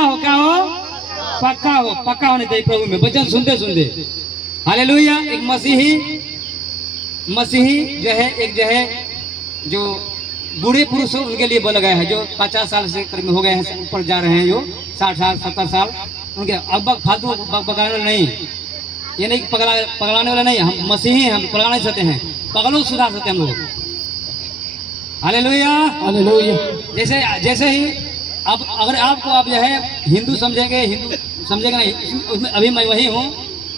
हो, क्या हो, पक्का हो, पक्का होने चाहिए प्रभु में, वचन सुनते सुनते। हालेलुया। एक मसीही जो है, एक जो है जो बूढ़े पुरुष हो उनके लिए बोला गया है, जो 50 साल से करीब हो गए हैं, ऊपर जा रहे हैं, जो 60 साल 70 साल, उनके अब फालतू पकड़ाने वाले नहीं, ये नहीं पकड़ाने वाला नहीं, हम मसीही हैं, हम पकड़ा नहीं सकते हैं, पगलों सुधार सकते हैं हम लोग। Hallelujah hallelujah. जैसे ही अब अगर आपको आप जो है हिंदू समझेंगे नहीं, उसमें अभी मैं वही हूँ,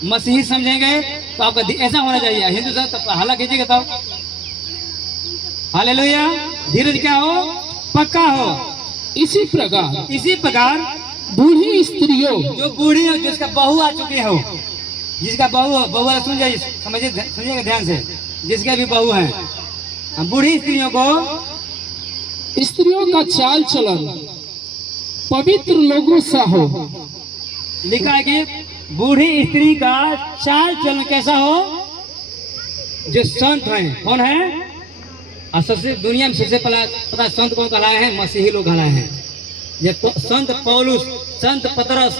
मसीही समझेंगे तो आपका ऐसा होना चाहिए, हिंदू सब तो हाला कीजिएगा तब। हालेलुया। धीरज क्या हो, पक्का हो। इसी प्रकार बूढ़ी स्त्रियों, जो बूढ़ी हो, जिसका बहू आ चुकी हो, जिसका बहू सुन जाइए, सुनिएगा ध्यान से, जिसके भी बहू है, बूढ़ी स्त्रियों का चाल चलन पवित्र लोगों सा हो। लिखा है कि बूढ़ी स्त्री का चाल चलन कैसा हो, जो संत हैं। कौन है? और सबसे दुनिया में सबसे पता संत कौन कहलाए हैं? मसीही लोग कहलाए हैं। ये संत पौलुस, संत पतरस,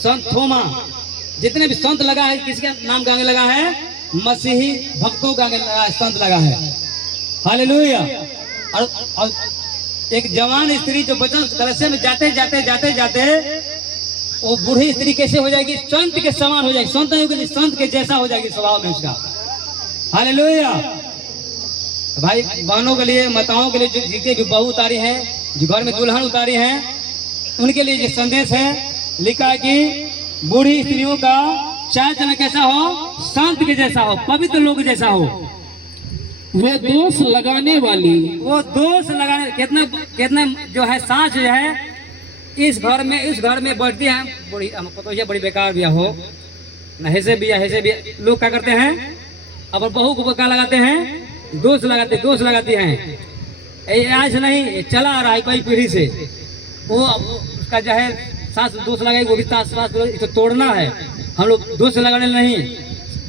संत थोमा, जितने भी संत लगा है, किसके नाम का आगे लगा है? मसीही भक्तों का आगे लगा, संत लगा है। हालेलुया। और एक जवान स्त्री जो वचन कलशे में जाते जाते वो बूढ़ी स्त्री कैसे हो जाएगी? संत के समान हो जाएगी, संत नहीं होगी, संत के जैसा हो जाएगी स्वभाव में उसका। हालेलुया। भाई बहनों के लिए, माताओं के लिए, जो जिनके भी बहू उतारी हैं, जो घर में दुल्हन उतारी हैं, उनके लिए ये संदेश है। लिखा है कि बूढ़ी स्त्रियों का चाल चलन कैसा हो? संत के जैसा हो, पवित्र लोग जैसा हो। वो दोष लगाने कितना जो है सांस जो है इस घर में बैठती है, बड़ी पतोहिया बड़ी बेकार भी हो ना, ऐसे भी लोग क्या करते हैं? अब बहू को क्या लगाते हैं? दोष लगाती हैं। आज नहीं, चला आ रहा है कई पीढ़ी से, वो उसका जो है सास दोष लगाएगी, वो भी सास इसको तोड़ना है। हम लोग दोष लगाने नहीं,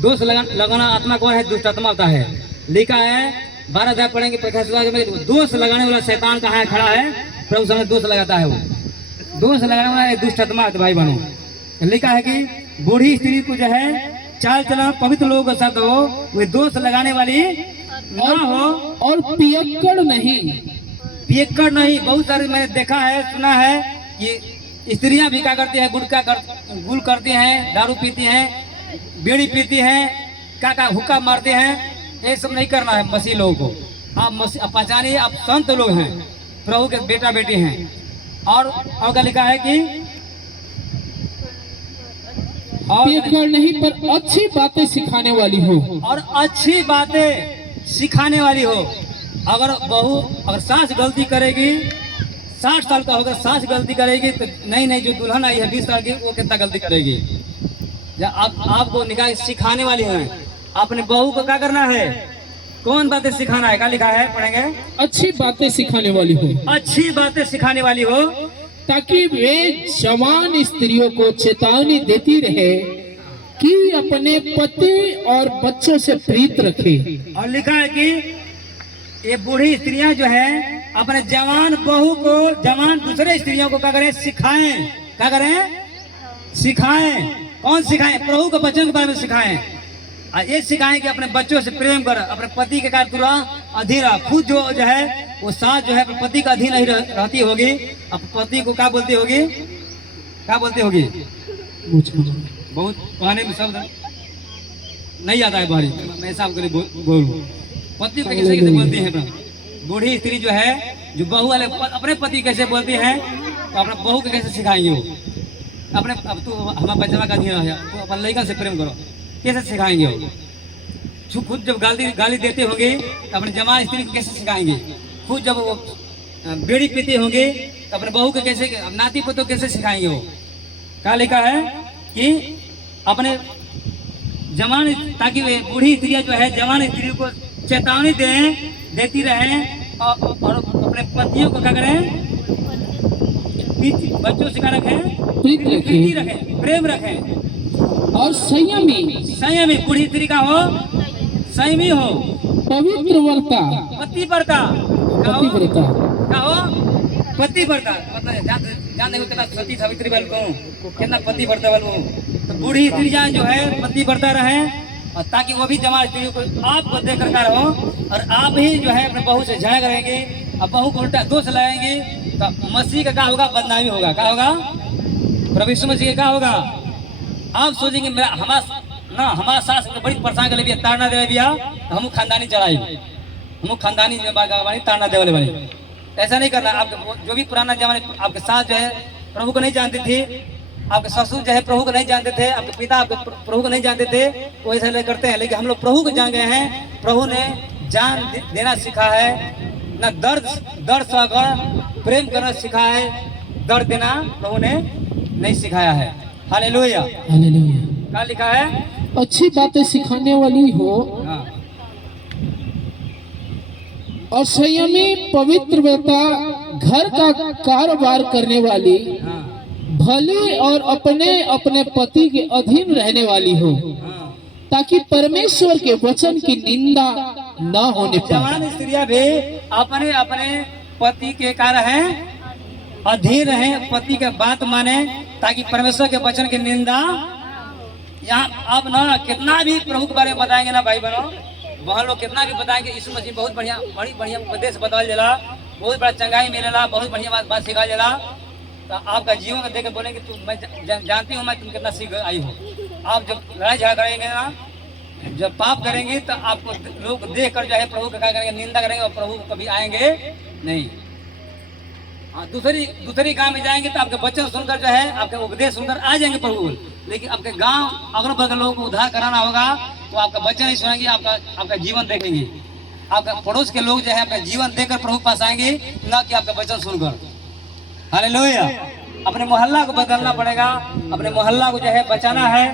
दोष लगाना आत्मा कौन है? दुष्ट आत्मा होता है। लिखा है 12 अध्याय पढ़ेंगे प्रकाश में, दोष लगाने वाला शैतान कहाँ है? खड़ा है प्रभु सामने, दोष लगाता है। वो दोष लगाने वाला दुष्ट आत्मा है। भाई बहनों, लिखा है कि बूढ़ी स्त्री को जो है चाल चलन पवित्र लोगों के साथ हो, वे दोष लगाने वाली ना हो, और पियक्कड़ नहीं। बहुत सारे मैंने देखा है, सुना है कि स्त्रियां भी क्या करती है? गुल करती हैं, दारू पीती हैं, बीड़ी पीती हैं, क्या हुक्का मारते हैं। ये सब नहीं करना है मसीह लोगों को। आप पहचानिए, आप संत लोग हैं, प्रभु के बेटा बेटी हैं। और क्या लिखा है कि पियक्कड़ नहीं, पर अच्छी बातें सिखाने वाली हो, और अच्छी बातें सिखाने वाली हो। अगर सास गलती करेगी, 60 साल का होगा, सास गलती करेगी तो नहीं, जो दुल्हन आई है 20 साल की, वो कितना गलती करेगी? जब आपको निकाह सिखाने वाली है, अपने बहू को क्या करना है? कौन बातें सिखाना है? क्या लिखा है? पढ़ेंगे। अच्छी बातें सिखाने वाली हो, अच्छी बातें सिखाने वाली हो, ताकि वे जवान स्त्रियों को चेतावनी देती रहे कि अपने पति और बच्चों से प्रीत रखे। और लिखा है कि ये बूढ़ी स्त्रियां जो है अपने जवान बहू को, जवान दूसरे स्त्रियों को क्या करें? सिखाएं। क्या करें? सिखाएं। कौन सिखाएं? प्रभु के वचन के बारे में सिखाएं। ये सिखाएं कि अपने बच्चों से प्रेम कर, अपने पति के कार्य पूरा अधीन रहा। खुद जो है वो सास जो है अपने पति का अधीन नहीं रहती होगी, अपने पति को क्या बोलती होगी? बहुत कहने में शब्द नहीं आता है बाहरी, मैं ऐसा बोलूँ। पति को कैसे बोलती है? बूढ़ी स्त्री जो है, जो बहू वाले अपने पति कैसे बोलती है, तो अपने बहू को कैसे सिखाएंगे? वो अपने, अब तो हमारा बच्चा का अधीन है, तो अपने लड़का से प्रेम करो, कैसे सिखाएंगे? वो खुद जब गाली देते होंगे तो अपने जवान स्त्री को कैसे सिखाएंगे? खुद जब वो बीड़ी पीते होंगे तो अपने बहू को कैसे, नाती को तो कैसे सिखाएंगे? वो क्या लिखा है कि अपने जवान, ताकि वे बूढ़ी स्त्रियां जो है जवान स्त्री को चेतावनी देती रहें, और अपने पतियों को क्या करें? बच्चों से क्या रखें? प्रीति रखें, प्रेम रखें, और संयमी बूढ़ी स्त्री का हो, संयमी हो, पवित्र व्रता, पतिव्रता का हो, पतिव्रता मतलब जान देखो कितना सती सावित्री बल को कितना पतिव्रता बल को। तो बूढ़ी स्त्रियां जो है पतिव्रता रहे और ताकि वो भी जमा स्त्रियों को आपको देख कर रहो और आप ही जो है अपने बहू से झगड़ रहेंगे और बहू को उल्टा दोष लगाएंगे तो मसीह का क्या होगा? बदनामी होगा। क्या होगा? प्रभु यीशु मसीह का क्या होगा? आप सोचेंगे मेरा हमारा सास बड़ी परेशान कर ले ताड़ना दे दिया तो हम खानदानी चढ़ाई हम खानदानी ताड़ना दे वाले। ऐसा नहीं करना। आपके जो भी पुराना जमाने आपके सास जो है प्रभु को नहीं जानती थी, आपके ससुर जो है प्रभु को नहीं जानते थे, आपके पिता आपके प्रभु को नहीं जानते थे, वो ऐसा करते हैं। लेकिन हम लोग प्रभु को जान गए हैं। प्रभु ने जान देना सिखा है, ना दर्द सहकर प्रेम करना सिखा है, दर्द देना प्रभु ने नहीं सिखाया है। Hallelujah hallelujah. क्या लिखा है? अच्छी बातें सिखाने वाली हो हाँ। और संयमी पवित्रता घर का कारोबार करने वाली, हाँ। भले और अपने अपने पति के अधीन रहने वाली हो, हाँ। ताकि परमेश्वर के वचन की निंदा न होने पाए। जवान स्त्रियां भी अपने अपने पति के कारण हैं अधीन रहे, पति के बात माने ताकि परमेश्वर के वचन की निंदा। यहाँ आप ना कितना भी प्रभु के बारे में बताएंगे ना भाई बहनों, वहाँ लोग कितना भी बताएंगे यीशु मसीह बहुत बढ़िया बड़ी बढ़िया उपदेश बताल जला, बहुत बड़ा चंगाई मिलेला, बहुत बढ़िया बात सिखा जला। तो आपका जीवन को देख के बोलेंगे तू मैं जानती हूँ मैं तुम कितना सीख आई हो। आप जब लड़ाई झगड़ा करेंगे ना, जब पाप करेंगे तो आपको लोग देख कर जो है प्रभु का क्या करेंगे? निंदा करेंगे और प्रभु कभी आएंगे नहीं। हाँ, दूसरी गांव में जाएंगे तो आपके वचन सुनकर जो है आपके उपदेश सुनकर आ जाएंगे प्रभु। लेकिन आपके गांव अगल बगल लोगों को उद्धार कराना होगा तो आपका वचन ही सुनेंगे, आपका जीवन देखेंगे। आपका पड़ोस के लोग जो है आपका जीवन देखकर प्रभु पास आएंगे, ना कि आपका वचन सुनकर। हालेलुया। अपने मोहल्ला को बदलना पड़ेगा, अपने मोहल्ला को जो है बचाना है,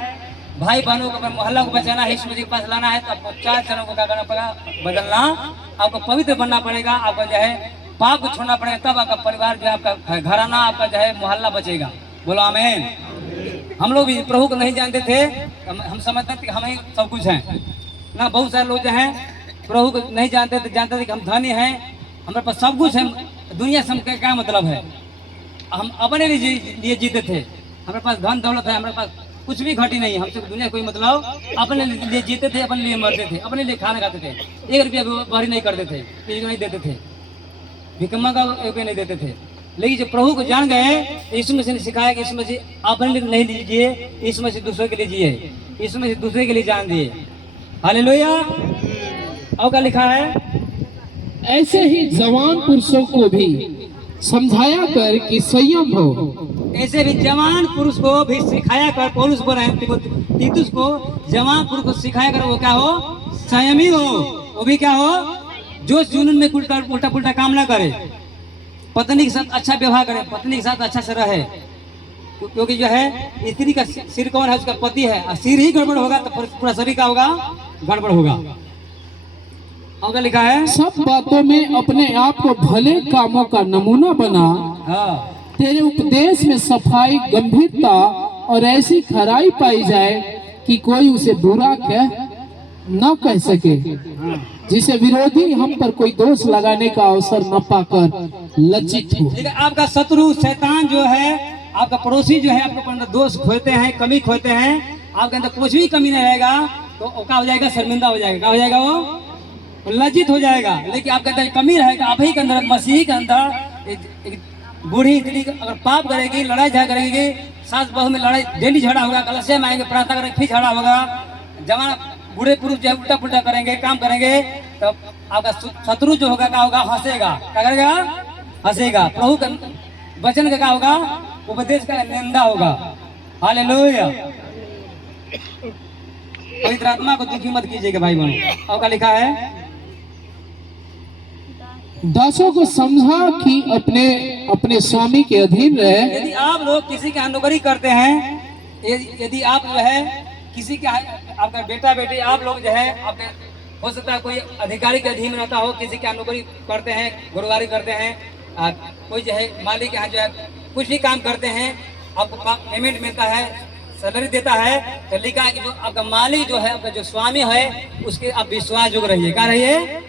भाई बहनों को अपने मोहल्ला को बचाना है, यीशु मसीह के पास लाना है। तो आपको 4 चरणों को क्या करना पड़ेगा? बदलना। आपको पवित्र बनना पड़ेगा, आपको जो है पाप को छोड़ना पड़ेगा, तब आपका परिवार जो है आपका घराना आपका जो है मोहल्ला बचेगा। बोलो आमीन। हम लोग भी प्रभु को नहीं जानते थे, हम समझते थे कि हम ही सब कुछ हैं ना। बहुत सारे लोग जो हैं प्रभु को नहीं जानते थे कि हम धनी हैं, हमारे पास सब कुछ है, दुनिया से हमका क्या मतलब है? हम अपने लिए जीते थे, हमारे पास धन दौलत है, हमारे पास कुछ भी घटी नहीं, हमसे दुनिया कोई मतलब। अपने लिए जीते थे, अपने लिए मरते थे, अपने लिए खाना खाते थे, 1 रुपया बाहरी नहीं करते थे, किसी को नहीं देते थे, भिकम्मा का 1 रुपया नहीं देते थे। लेकिन जब प्रभु को जान गए, यीशु मसीह ने सिखाया कि यीशु मसीह अपने लिए नहीं लीजिए, यीशु मसीह दूसरे के लिए जिए, यीशु मसीह दूसरे के लिए जान दिए। हालेलुया। और क्या लिखा है? ऐसे ही जवान पुरुषों को भी समझाया कर कि संयम हो। ऐसे भी जवान पुरुष को भी सिखाया कर, पौलुस बोल रहे हैं तीतुस को, जवान पुरुष को सिखाया कर वो क्या हो? संयमी हो। वो भी क्या हो? जो जुनून में उल्टा पुल्टा काम ना करे, पत्नी के साथ अच्छा व्यवहार करे, पत्नी के साथ अच्छा से रहे। क्योंकि जो है स्त्री का सिर कौन है? उसका पति है। और सिर ही गड़बड़ होगा तो पूरा शरीर का होगा? गड़बड़ होगा। और क्या लिखा है? सब बातों में अपने आप को भले कामों का नमूना बना। हाँ। तेरे उपदेश में सफाई, गंभीरता और ऐसी खराई पाई जाए कि कोई उसे बुरा न कह सके, जिसे विरोधी हम पर कोई दोष लगाने का अवसर न पाकर लज्जित हो। आपका शत्रु शैतान जो है, आपका पड़ोसी जो है आपके अंदर दोष खोजते हैं, कमी खोजते हैं, आपके अंदर कुछ भी कमी नहीं रहेगा तो क्या हो जाएगा? शर्मिंदा हो जाएगा। क्या हो जाएगा? वो लज्जित हो जाएगा। लेकिन आपके अंदर कमी रहेगा, आप ही के अंदर, मसीह के अंदर एक बूढ़ी स्त्री अगर पाप करेगी, लड़ाई झगड़ा करेगी, सास बहू में लड़ाई डेली झगड़ा होगा, कलशे में आएंगे, प्रार्थना करेंगे, फिर झगड़ा होगा। जवान बूढ़े पुरुष जो है उल्टा पुल्टा करेंगे, काम करेंगे, तो आपका शत्रु जो होगा क्या होगा? हंसेगा। क्या करेगा? हंसेगा। प्रभु का वचन का क्या होगा? उपदेश का निंदा होगा। हालेलुया। पवित्र आत्मा को दुखी मत कीजिएगा भाई बहनों। और क्या लिखा है? दासों को समझा कि अपने अपने स्वामी के अधीन रहे। यदि आप लोग किसी का नौकरी करते हैं, यदि आप जो है किसी का, आपका बेटा बेटी, आप लोग जो है आपके हो सकता है कोई अधिकारी के अधीन रहता हो, किसी का नौकरी करते हैं, गुरुवारी करते हैं, कोई जो है मालिक यहाँ जो है कुछ भी काम करते हैं, आपको पेमेंट मिलता है, सैलरी देता है, तो लिखा है कि जो आपका मालिक जो है, आपका जो स्वामी है, उसके आप विश्वास जोग रहिए। क्या रहिए?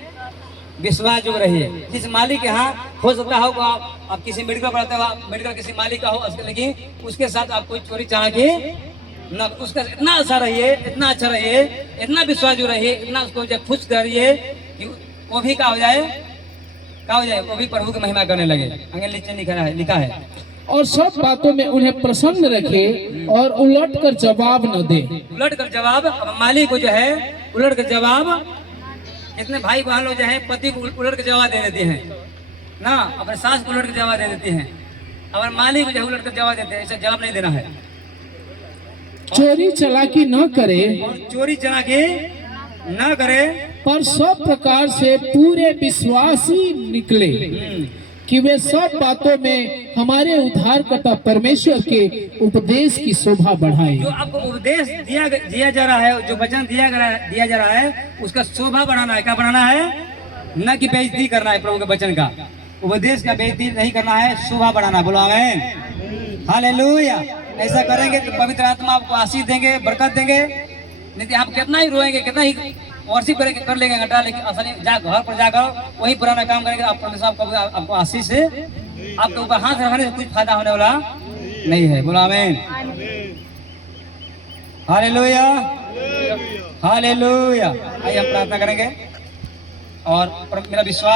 विश्वास जो रहिए। जिस मालिक के यहाँ हो सकता हो आप किसी मेडिकल पढ़ाते हो, मेडिकल किसी मालिक का हो, लेकिन उसके साथ आप कोई चोरी चालाकी ना, उसका इतना अच्छा रहिए, इतना अच्छा रहिए, इतना विश्वास जो रहिए, इतना उसको जब खुश करिए कि वो भी क्या हो जाए, वो भी प्रभु की महिमा करने लगे। आगे नीचे लिखा है और सब बातों में उन्हें प्रसन्न रखे और उलट कर जवाब न दे। उलट कर जवाब, अब मालिक को जो है उलट कर जवाब, इतने भाई बहन लोग जो है पति को उलट कर जवाब दे देते हैं ना, अपने सास को उलट कर जवाब दे देते हैं, और मालिक को जो है उलट कर जवाब देते हैं। ऐसा जवाब नहीं देना है। चोरी चालाकी न करे, और चोरी चालाकी न करे, पर सब प्रकार से पूरे विश्वासी निकले कि वे सब बातों में हमारे उद्धारकर्ता परमेश्वर के उपदेश की शोभा बढ़ाए। जो आपको उपदेश दिया जा रहा है, जो वचन दिया जा रहा है, उसका शोभा बढ़ाना है। क्या बढ़ाना है? न कि बेइज्जती करना है। प्रभु के वचन का उपदेश का बेइज्जती नहीं करना है, शोभा बढ़ाना है। बोलो आमीन, हालेलुया। ऐसा करेंगे तो पवित्र आत्मा आपको आशीष देंगे, बरकत देंगे। नहीं तो आप कितना ही रोएंगे, कितना ही वर्षिप कर लेंगे घंटा, लेकिन असली घर पर जाकर वही पुराना काम करेंगे, आप परमेश्वर आपको आशीष से आपके ऊपर हाथ रखने से कुछ फायदा होने वाला नहीं है। बोलो आमीन, हालेलुया, हालेलुया। आइए हम प्रार्थना करेंगे और मेरा विश्वास